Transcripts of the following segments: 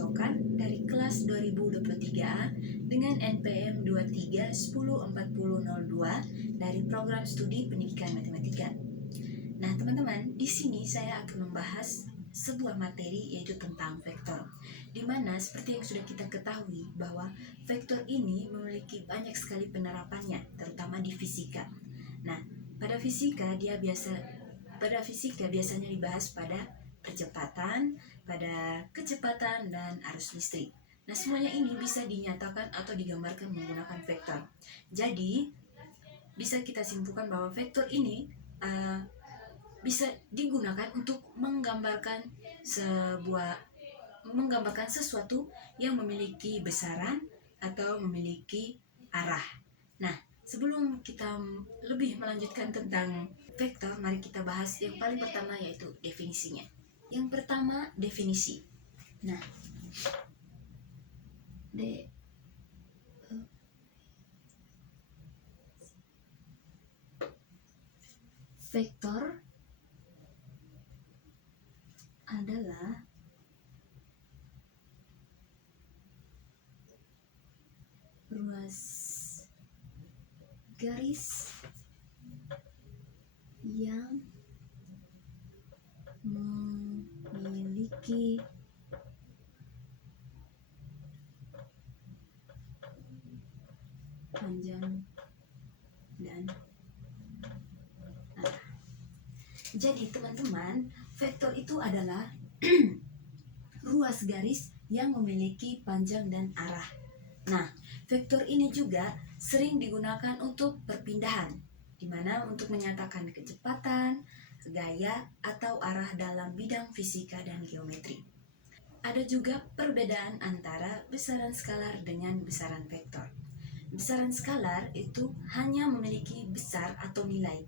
Tokan dari kelas 2023A dengan NPM 23104002 dari program studi pendidikan matematika. Nah, teman-teman, di sini saya akan membahas sebuah materi yaitu tentang vektor. Di mana seperti yang sudah kita ketahui bahwa vektor ini memiliki banyak sekali penerapannya, terutama di fisika. Nah, pada fisika biasanya dibahas pada percepatan, pada kecepatan dan arus listrik. Nah, semuanya ini bisa dinyatakan atau digambarkan menggunakan vektor. Jadi, bisa kita simpulkan bahwa vektor ini bisa digunakan untuk menggambarkan sesuatu yang memiliki besaran atau memiliki arah. Nah, sebelum kita lebih melanjutkan tentang vektor, mari kita bahas yang paling pertama yaitu definisinya. Yang pertama, definisi. Nah, vektor adalah ruas garis yang memiliki panjang dan arah. Jadi teman-teman, vektor itu adalah ruas garis yang memiliki panjang dan arah. Nah, vektor ini juga sering digunakan untuk perpindahan, di mana untuk menyatakan kecepatan, gaya, atau arah dalam bidang fisika dan geometri. Ada juga perbedaan antara besaran skalar dengan besaran vektor. Besaran skalar itu hanya memiliki besar atau nilai.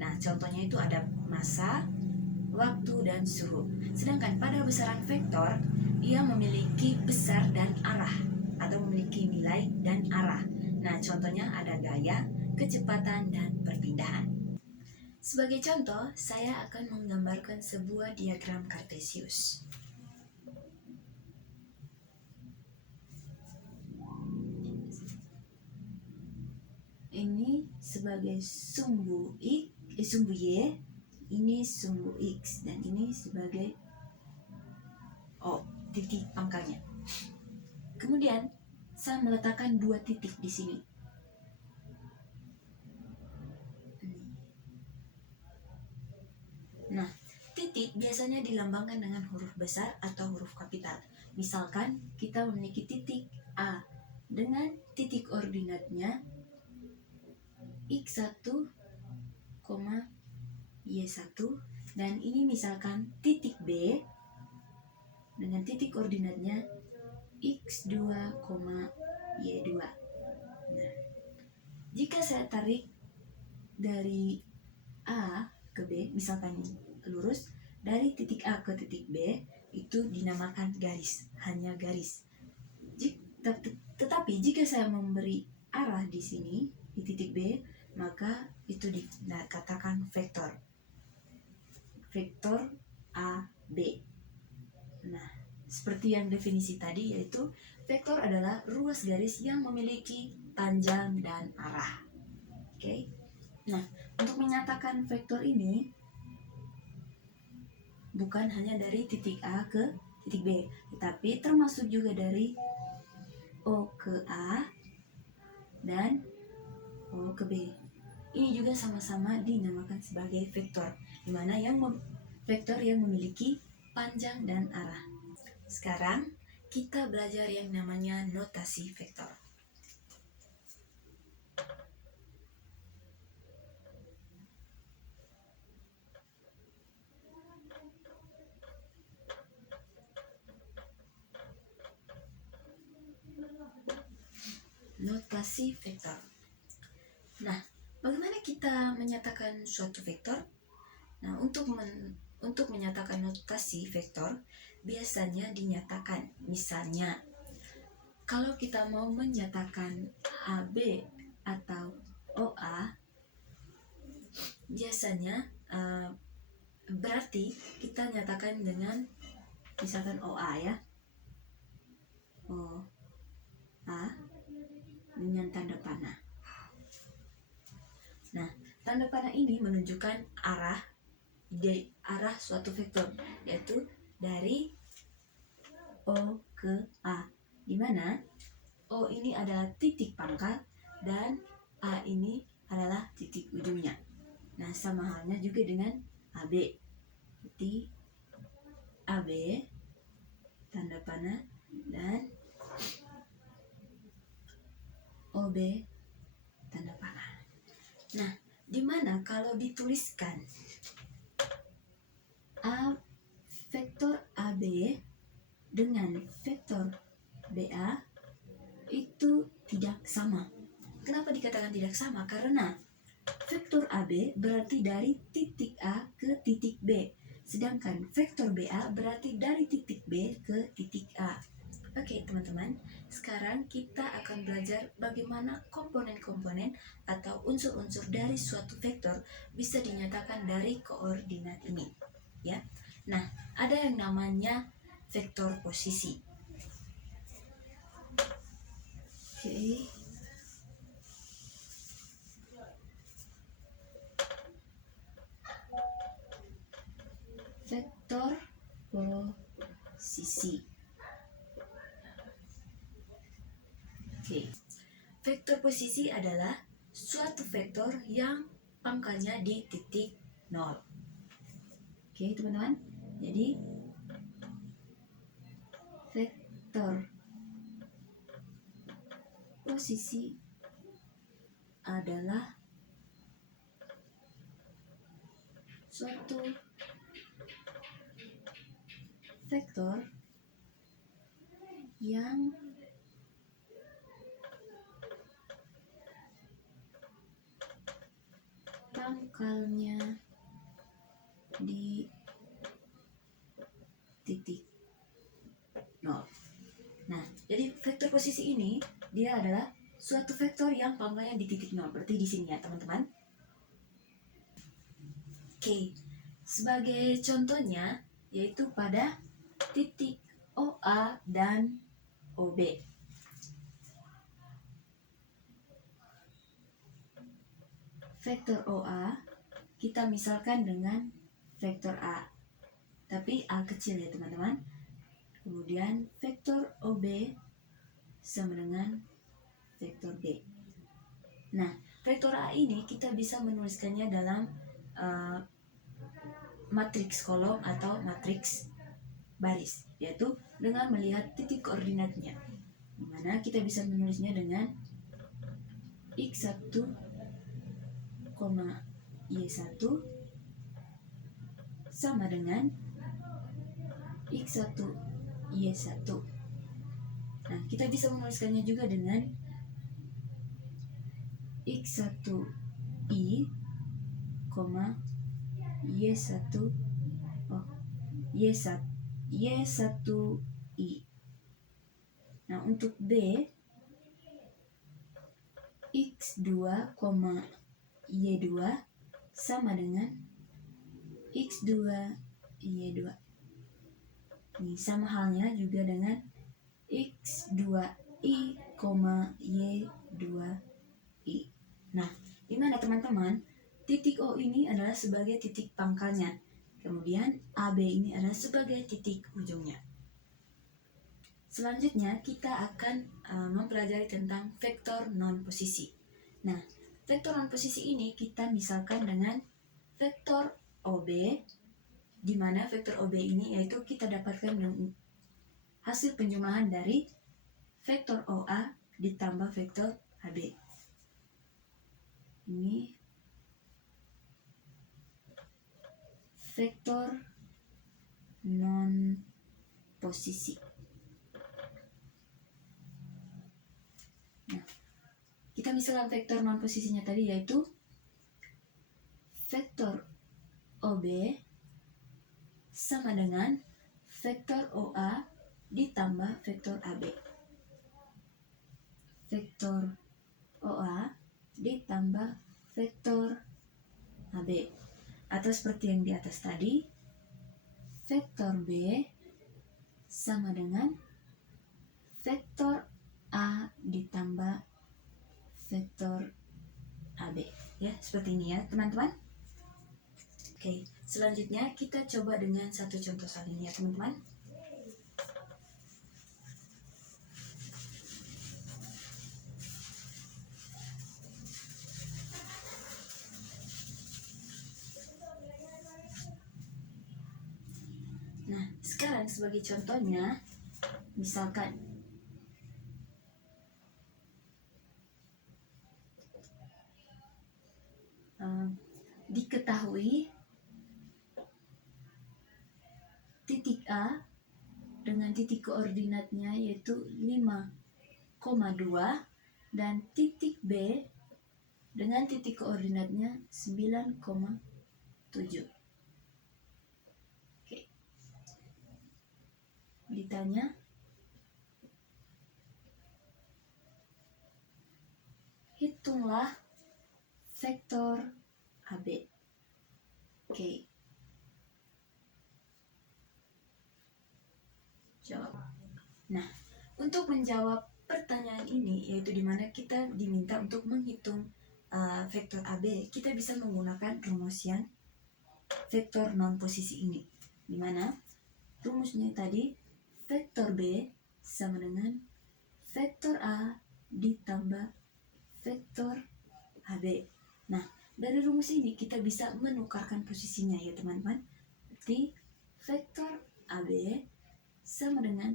Nah, contohnya itu ada massa, waktu, dan suhu. Sedangkan pada besaran vektor, ia memiliki besar dan arah, atau memiliki nilai dan arah. Nah, contohnya ada gaya, kecepatan, dan perpindahan. Sebagai contoh, saya akan menggambarkan sebuah diagram Cartesius. Ini sebagai sumbu sumbu Y, ini sumbu X, dan ini sebagai titik pangkalnya. Kemudian saya meletakkan dua titik di sini. Nah, titik biasanya dilambangkan dengan huruf besar atau huruf kapital. Misalkan kita memiliki titik A dengan titik ordinatnya X1, Y1, dan ini misalkan titik B dengan titik ordinatnya X2, Y2. Nah, jika saya tarik dari A ke B, misalkan lurus dari titik A ke titik B, itu dinamakan garis, hanya garis. Tetapi jika saya memberi arah di sini di titik B, maka itu dikatakan vektor. Vektor AB. Nah, seperti yang definisi tadi, yaitu vektor adalah ruas garis yang memiliki panjang dan arah. Oke. Nah, untuk menyatakan vektor ini bukan hanya dari titik A ke titik B, tetapi termasuk juga dari O ke A dan O ke B. Ini juga sama-sama dinamakan sebagai vektor, di mana vektor yang memiliki panjang dan arah. Sekarang kita belajar yang namanya notasi vektor. Notasi vektor. Nah, bagaimana kita menyatakan suatu vektor? Nah, untuk menyatakan notasi vektor biasanya dinyatakan, misalnya kalau kita mau menyatakan AB atau OA, biasanya berarti kita nyatakan dengan misalkan OA ya. OA dengan tanda panah. Nah, tanda panah ini menunjukkan arah suatu vektor, yaitu dari O ke A, di mana O ini adalah titik pangkal dan A ini adalah titik ujungnya. Nah, sama halnya juga dengan AB. Jadi AB tanda panah dan OB tanda panah. Nah, di mana kalau dituliskan vektor AB dengan vektor BA itu tidak sama. Kenapa dikatakan tidak sama? Karena vektor AB berarti dari titik A ke titik B, sedangkan vektor BA berarti dari titik B ke titik A. Oke teman-teman, sekarang kita akan belajar bagaimana komponen-komponen atau unsur-unsur dari suatu vektor bisa dinyatakan dari koordinat ini, ya. Nah, ada yang namanya vektor posisi. Oke. Vektor posisi. Oke. Vektor posisi adalah suatu vektor yang pangkalnya di titik 0. Oke, teman-teman. Jadi vektor posisi adalah suatu vektor yang pangkalnya di titik 0. Nah, jadi vektor posisi ini dia adalah suatu vektor yang pangkalnya di titik 0. Berarti di sini ya, teman-teman. Oke. Sebagai contohnya yaitu pada titik OA dan OB. Vektor OA kita misalkan dengan vektor A, tapi A kecil ya teman-teman. Kemudian vektor OB sama dengan vektor B. Nah, vektor A ini kita bisa menuliskannya dalam matriks kolom atau matriks baris, yaitu dengan melihat titik koordinatnya, dimana kita bisa menulisnya dengan x1, y1 sama dengan x1, y1. Nah, kita bisa menuliskannya juga dengan x1i, y1i. Nah, untuk B x2, y2 sama dengan x2, y2. Ini sama halnya juga dengan x2i, y2i. Nah, di mana teman-teman? Titik O ini adalah sebagai titik pangkalnya. Kemudian AB ini adalah sebagai titik ujungnya. Selanjutnya kita akan mempelajari tentang vektor non-posisi. Nah, vektor non-posisi ini kita misalkan dengan vektor OB, di mana vektor OB ini yaitu kita dapatkan hasil penjumlahan dari vektor OA ditambah vektor AB. Ini vektor non-posisi. Nah, kita misalkan vektor non-posisinya tadi yaitu vektor OB sama dengan vektor OA ditambah vektor AB. Vektor OA ditambah vektor AB. Atau seperti yang di atas tadi, vektor B sama dengan vektor A ditambah vektor AB. Ya, seperti ini ya, teman-teman. Oke, selanjutnya kita coba dengan satu contoh salin ya, teman-teman. Nah, sekarang sebagai contohnya, misalkan diketahui titik A dengan titik koordinatnya yaitu 5,2 dan titik B dengan titik koordinatnya 9,7. Oke. Ditanya hitunglah vektor AB. Oke. Jawab. Nah, untuk menjawab pertanyaan ini, yaitu dimana kita diminta untuk menghitung vektor AB, kita bisa menggunakan rumus yang vektor non posisi ini, dimana rumusnya tadi vektor B sama dengan vektor A ditambah vektor AB. Nah, dari rumus ini kita bisa menukarkan posisinya ya teman-teman. Berarti vektor AB sama dengan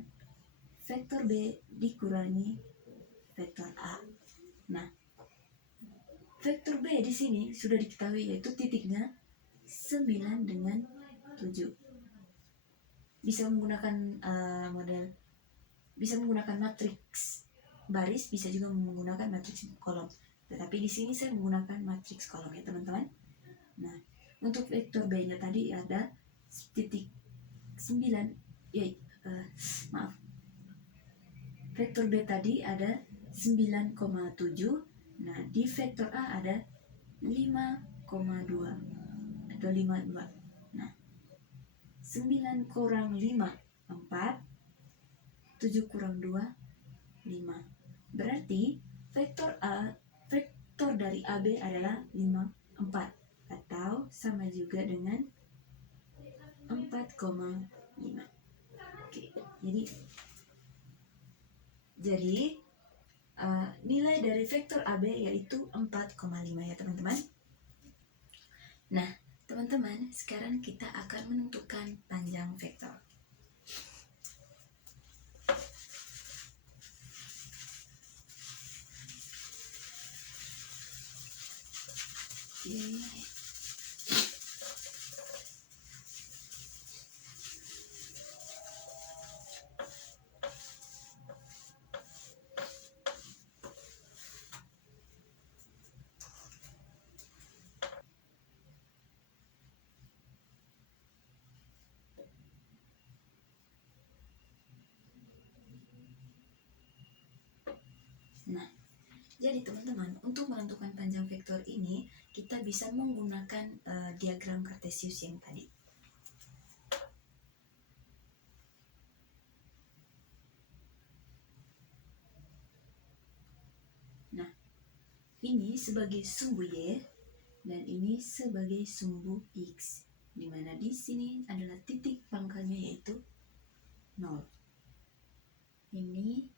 vektor B dikurangi vektor A. Nah, vektor B di sini sudah diketahui yaitu titiknya 9 dengan 7. Bisa menggunakan bisa menggunakan matriks baris, bisa juga menggunakan matriks kolom. Tetapi di sini saya menggunakan matriks kolom ya teman-teman. Nah, untuk vektor B-nya tadi ada titik 9 vektor B tadi ada 9,7. Nah, di vektor A ada 5,2 atau 52. Nah, 9 kurang 5 4, 7 kurang 2 5. Berarti vektor dari AB adalah 5 4 atau sama juga dengan 4,5. Oke, jadi nilai dari vektor AB yaitu 4,5 ya teman-teman. Nah, teman-teman, sekarang kita akan menentukan panjang vektor. Nah, jadi teman-teman, untuk menentukan panjang vektor ini kita bisa menggunakan diagram Cartesius yang tadi. Nah, ini sebagai sumbu Y dan ini sebagai sumbu X, di mana di sini adalah titik pangkalnya yaitu 0. Ini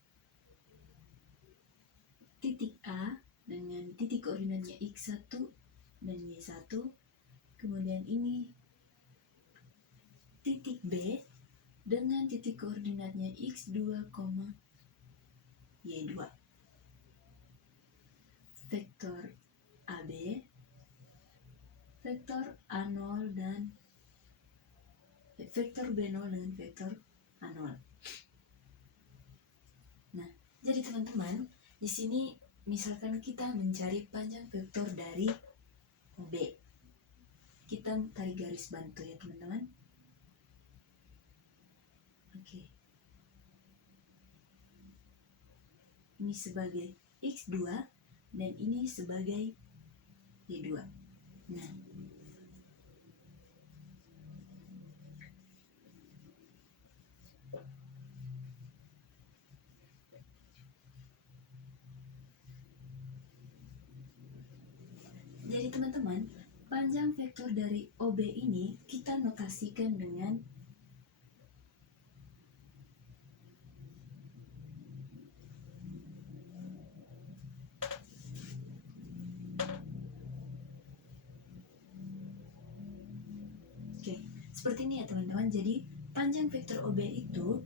titik A dengan titik koordinatnya X1 dan Y1. Kemudian ini titik B dengan titik koordinatnya X2, Y2. Vektor AB, vektor A0 dan vektor B0 dengan vektor A0. Nah, jadi teman-teman, di sini misalkan kita mencari panjang vektor dari B. Kita tarik garis bantu ya teman-teman. Oke. Ini sebagai X2 dan ini sebagai Y2. Nah, Jadi teman-teman, panjang vektor dari OB ini kita notasikan dengan seperti ini ya teman-teman. Jadi panjang vektor OB itu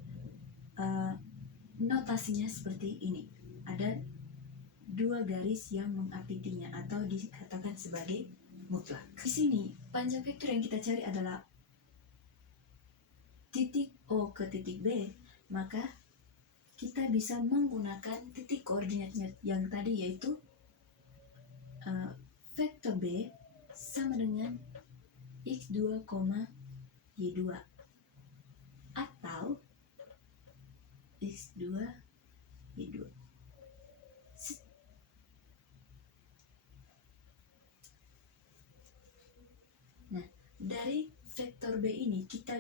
notasinya seperti ini. Ada dua garis yang mengapitinya atau dikatakan sebagai mutlak. Di sini panjang vektor yang kita cari adalah titik O ke titik B, maka kita bisa menggunakan titik koordinatnya yang tadi, yaitu vektor B sama dengan x2, y2 atau x2, y2. Nah, dari vektor B ini kita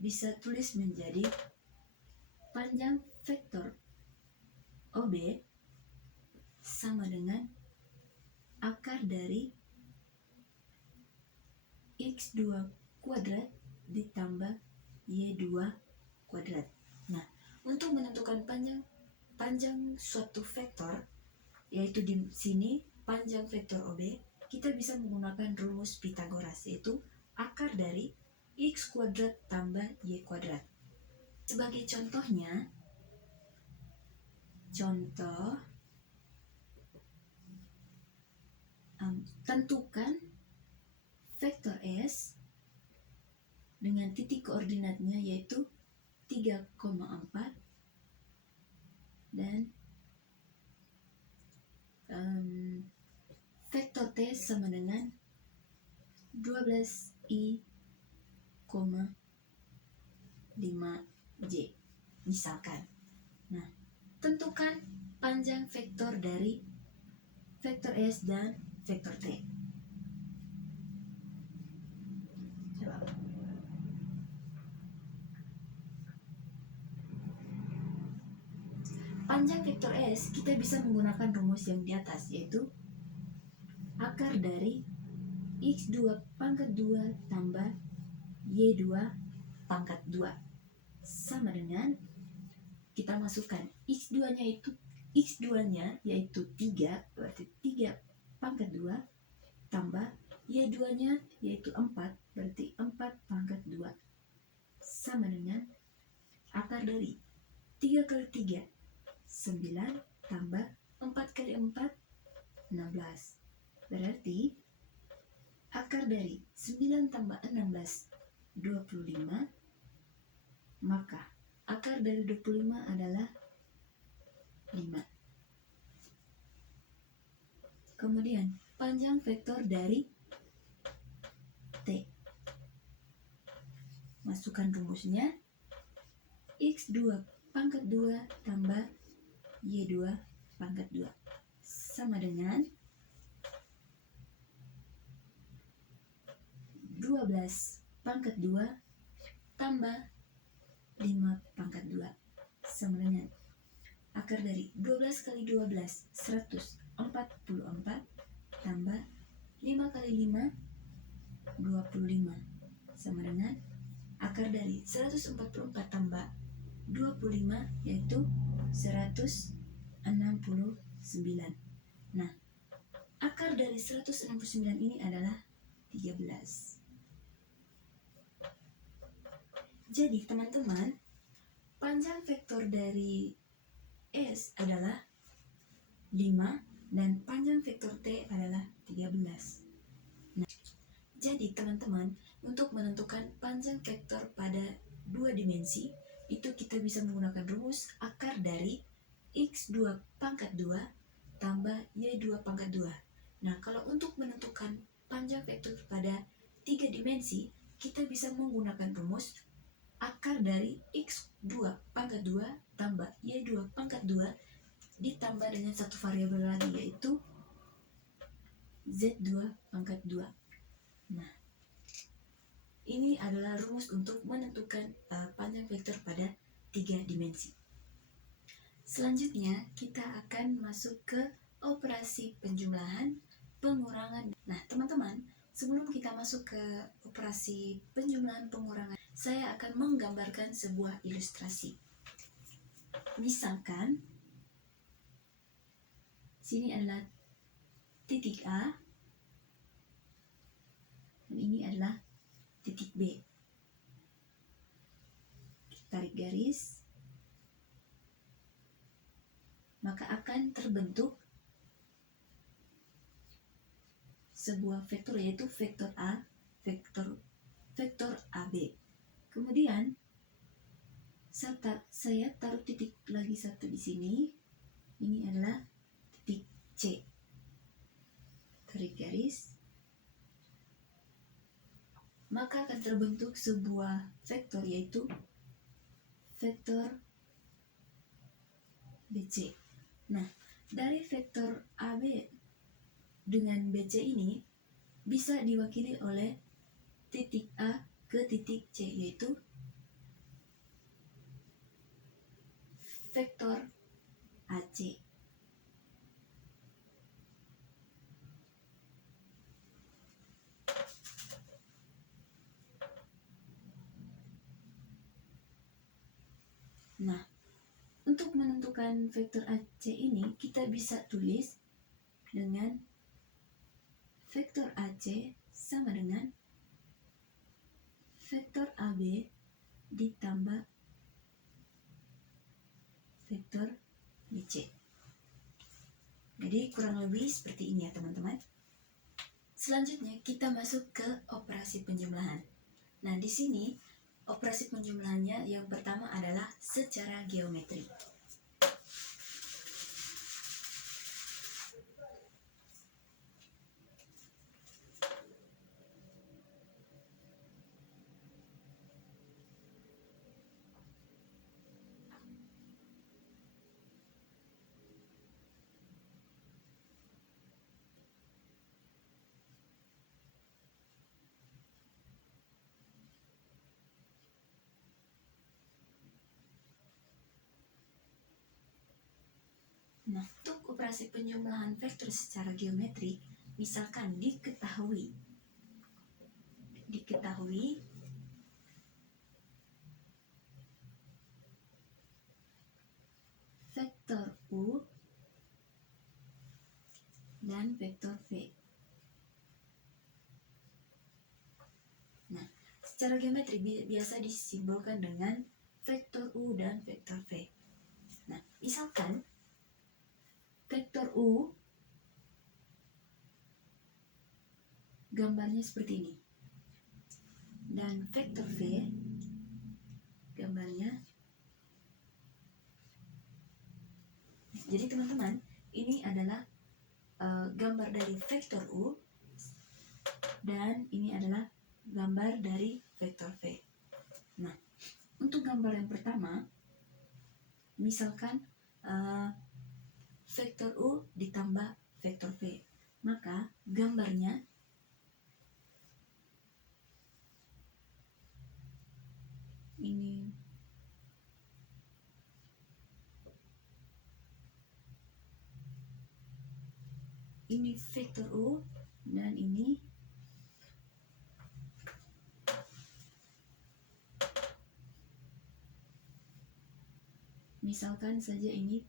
bisa tulis menjadi panjang vektor OB sama dengan akar dari x2 kuadrat ditambah y2 kuadrat. Nah, untuk menentukan panjang suatu vektor, yaitu di sini panjang vektor OB, kita bisa menggunakan rumus Pythagoras, yaitu akar dari x kuadrat tambah y kuadrat. Sebagai contohnya, tentukan vektor S dengan titik koordinatnya yaitu 3,4 dan vektor T sama dengan 12i, 5j misalkan. Nah, tentukan panjang vektor dari vektor S dan vektor T. Panjang vektor S kita bisa menggunakan rumus yang di atas, yaitu akar dari x2 pangkat 2 tambah y2 pangkat 2 sama dengan, kita masukkan x2-nya yaitu 3, berarti 3 pangkat 2 tambah y2-nya yaitu 4, berarti 4 pangkat 2 sama dengan akar dari 3 kali 3 9 tambah 4 kali 4 16, berarti akar dari 9 tambah 16 25, maka akar dari 25 adalah 5. Kemudian panjang vektor dari T, masukkan rumusnya x2 pangkat 2 tambah y2 pangkat 2 sama dengan 12 pangkat 2 tambah 5 pangkat 2 sama dengan akar dari 12 kali 12 144 tambah 5 kali 5 25 sama dengan akar dari 144 tambah 25 yaitu 169. Nah, akar dari 169 ini adalah 13. Jadi teman-teman, panjang vektor dari S adalah 5 dan panjang vektor T adalah 13. Nah, jadi teman-teman, untuk menentukan panjang vektor pada dua dimensi, itu kita bisa menggunakan rumus akar dari x2 pangkat 2 tambah y2 pangkat 2. Nah, kalau untuk menentukan panjang vektor pada 3 dimensi, kita bisa menggunakan rumus akar dari x2 pangkat 2 tambah y2 pangkat 2 ditambah dengan satu variabel lagi, yaitu z2 pangkat 2. Nah, ini adalah rumus untuk menentukan panjang vektor pada 3 dimensi. Selanjutnya kita akan masuk ke operasi penjumlahan pengurangan. Nah, teman-teman, sebelum kita masuk ke operasi penjumlahan pengurangan, saya akan menggambarkan sebuah ilustrasi. Misalkan, sini adalah titik A, dan ini adalah titik B. Tarik garis, maka akan terbentuk sebuah vektor, yaitu vektor A, vektor AB. Kemudian saya taruh titik lagi satu di sini. Ini adalah titik C. Tarik garis, maka akan terbentuk sebuah vektor, yaitu vektor BC. Nah, dari vektor AB dengan BC ini bisa diwakili oleh titik A ke titik C, yaitu vektor AC. Nah, untuk menentukan vektor AC ini, kita bisa tulis dengan vektor AC sama dengan vektor AB ditambah vektor BC. Jadi kurang lebih seperti ini ya teman-teman. Selanjutnya kita masuk ke operasi penjumlahan. Nah, di sini operasi penjumlahannya yang pertama adalah secara geometri. Nah, untuk operasi penjumlahan vektor secara geometri, misalkan diketahui vektor U dan vektor V. Nah, secara geometri biasa disimbolkan dengan vektor U dan vektor V. Nah, misalkan vektor U gambarnya seperti ini, dan vektor V gambarnya. Jadi teman-teman, ini adalah gambar dari vektor U, dan ini adalah gambar dari vektor V. Nah, untuk gambar yang pertama, misalkan vektor U ditambah vektor V, maka gambarnya ini vektor U dan ini misalkan saja ini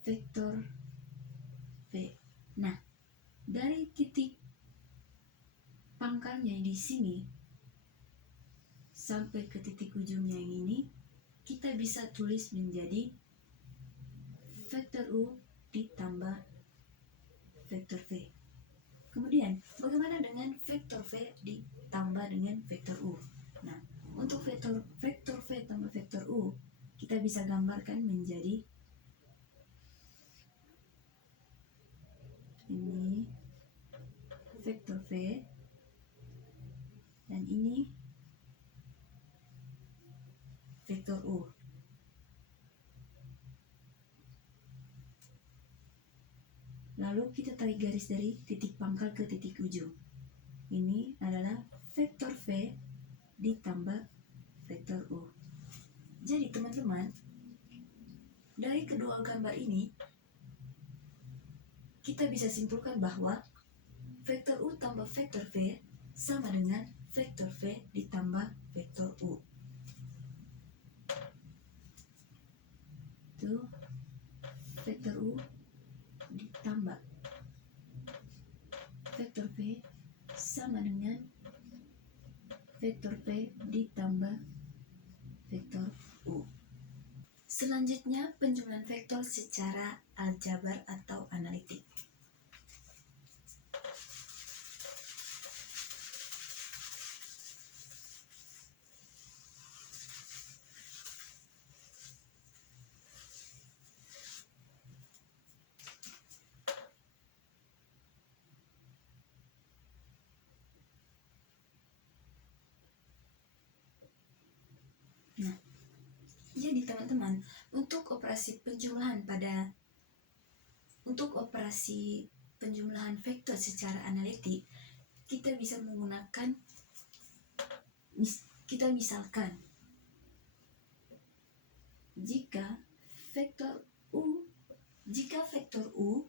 vektor V. Nah, dari titik pangkalnya di sini sampai ke titik ujungnya yang ini, kita bisa tulis menjadi vektor U ditambah vektor V. Kemudian, bagaimana dengan vektor V ditambah dengan vektor U? Nah, untuk vektor V tambah vektor U, kita bisa gambarkan menjadi ini vektor V, dan ini vektor U. Lalu kita tarik garis dari titik pangkal ke titik ujung. Ini adalah vektor V ditambah vektor U. Jadi teman-teman, dari kedua gambar ini kita bisa simpulkan bahwa vektor U tambah vektor V sama dengan vektor V ditambah vektor U. Itu vektor U ditambah vektor V sama dengan vektor V ditambah vektor U. Selanjutnya, penjumlahan vektor secara aljabar atau analitik. Nah, jadi teman-teman, untuk operasi penjumlahan vektor secara analitik, kita bisa menggunakan misalkan jika vektor U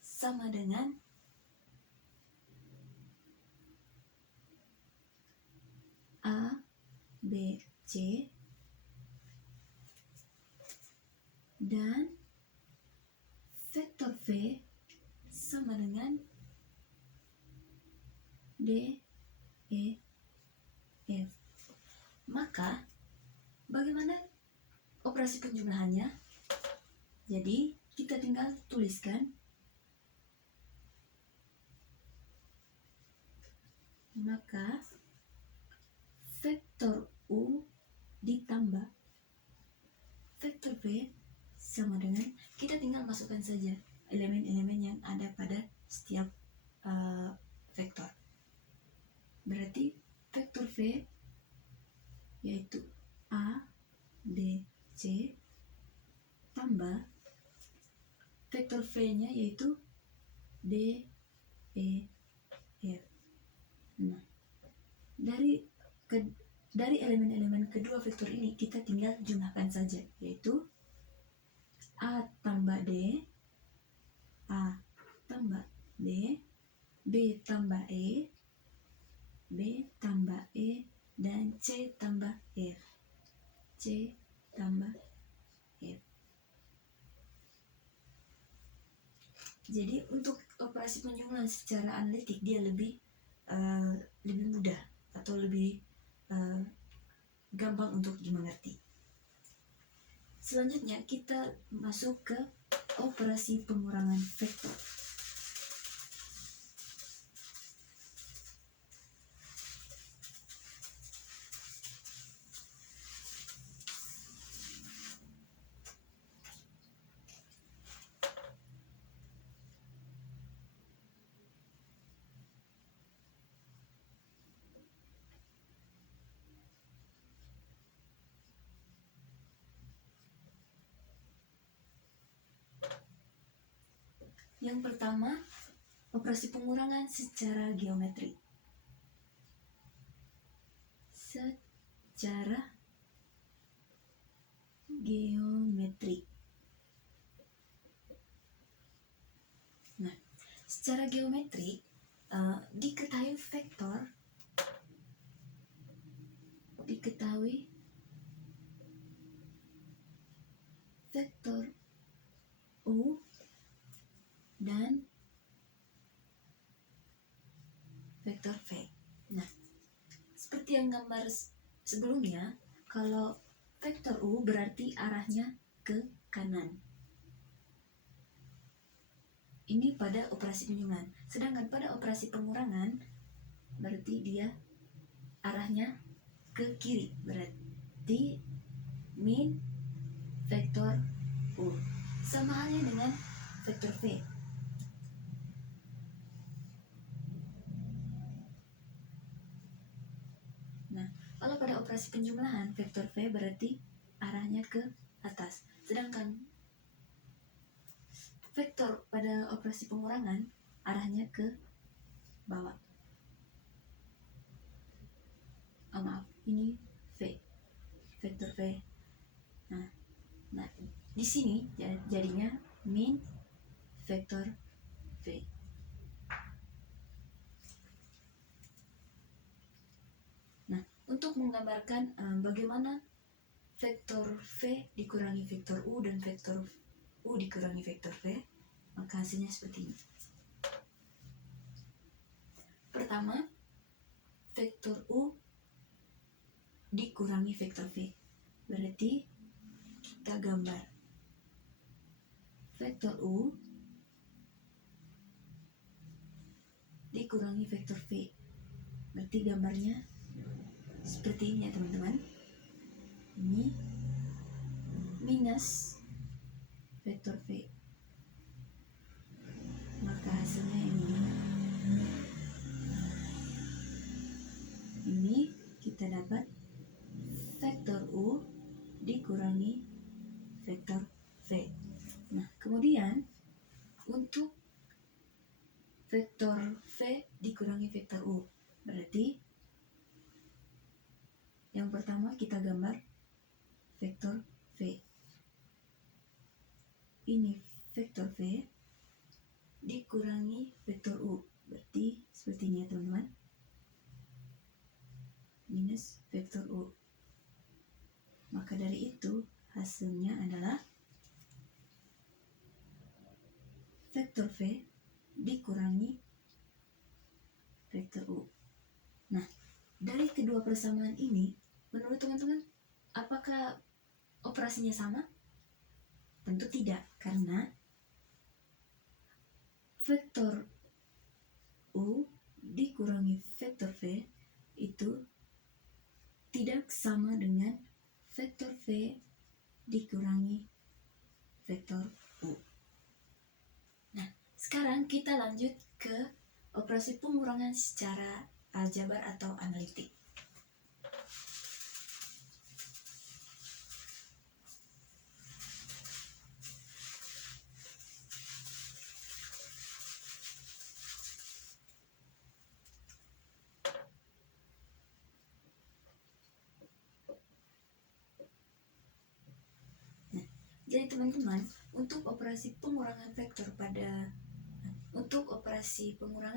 sama dengan A, B, C dan vektor V sama dengan D, E, F. Maka bagaimana operasi penjumlahannya? Jadi kita tinggal tuliskan. Maka vektor U ditambah vektor V sama dengan, kita tinggal masukkan saja elemen-elemen yang ada pada setiap vektor. Berarti vektor V yaitu A, B, C tambah vektor V-nya yaitu D, E, F. Nah, dari elemen-elemen kedua vektor ini kita tinggal jumlahkan saja, yaitu A tambah D, A tambah D, B tambah E, B tambah E, dan C tambah F. C tambah F. Jadi untuk operasi penjumlahan secara analitik dia lebih mudah atau lebih gampang untuk dimengerti. Selanjutnya kita masuk ke operasi pengurangan vektor. Yang pertama, operasi pengurangan secara geometri. Secara geometri. Nah, secara geometri diketahui vektor U dan vektor V. Nah, seperti yang gambar sebelumnya, kalau vektor U berarti arahnya ke kanan. Ini pada operasi penjumlahan. Sedangkan pada operasi pengurangan berarti dia arahnya ke kiri. Berarti min vektor U. Sama halnya dengan vektor V. Nah, kalau pada operasi penjumlahan vektor V berarti arahnya ke atas. Sedangkan vektor pada operasi pengurangan arahnya ke bawah. Maaf, ini V, vektor V. Nah, di sini jadinya min vektor V. untuk menggambarkan bagaimana vektor V dikurangi vektor U dan vektor U dikurangi vektor V, maka hasilnya seperti ini. Pertama, vektor U dikurangi vektor V. Berarti kita gambar vektor U dikurangi vektor V. Berarti gambarnya seperti ini ya teman-teman. Ini minus vektor V. Maka hasilnya ini. Ini kita dapat vektor U dikurangi vektor V. Nah, kemudian untuk vektor V dikurangi vektor U, berarti yang pertama kita gambar vektor V. Ini vektor V dikurangi vektor U, berarti seperti ini ya teman-teman. Minus vektor U. Maka dari itu hasilnya adalah vektor V dikurangi vektor U. Nah, dari kedua persamaan ini, menurut teman-teman, apakah operasinya sama? Tentu tidak, karena vektor U dikurangi vektor V itu tidak sama dengan vektor V dikurangi vektor U. Nah, sekarang kita lanjut ke operasi pengurangan secara aljabar atau analitik. Jadi teman-teman, untuk operasi pengurangan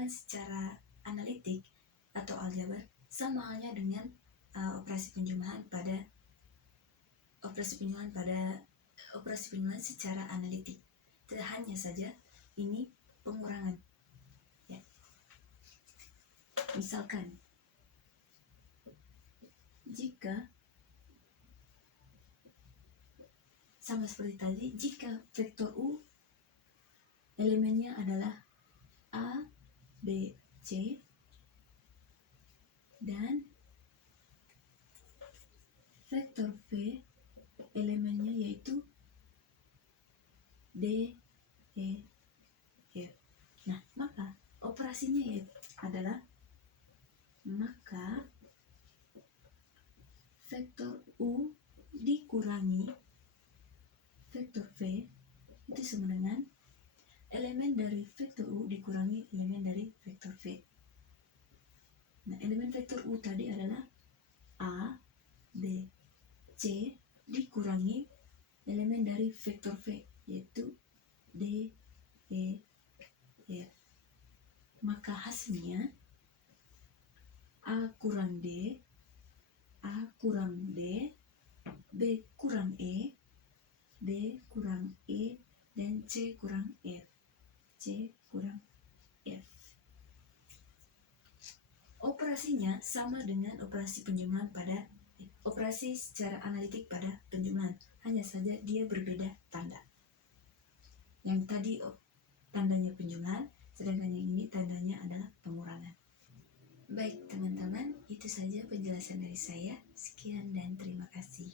secara analitik atau aljabar sama halnya dengan operasi penjumlahan secara analitik. Hanya saja ini pengurangan. Ya. Misalkan jika sama seperti tadi, jika vektor U elemennya adalah A, B, C, dan vektor V elemennya yaitu D, E, F. Nah, maka operasinya adalah maka vektor U dikurangi vektor V itu sama dengan elemen dari vektor U dikurangi elemen dari vektor V. Nah, elemen vektor U tadi adalah A, B, C dikurangi elemen dari vektor V yaitu D, E, F. Maka hasilnya A kurang D, A kurang B, B kurang E, B kurang E, dan C kurang F. C kurang F. Operasinya sama dengan operasi operasi secara analitik pada penjumlahan. Hanya saja dia berbeda tanda. Yang tadi tandanya penjumlahan, sedangkan yang ini tandanya adalah pengurangan. Baik teman-teman, itu saja penjelasan dari saya. Sekian dan terima kasih.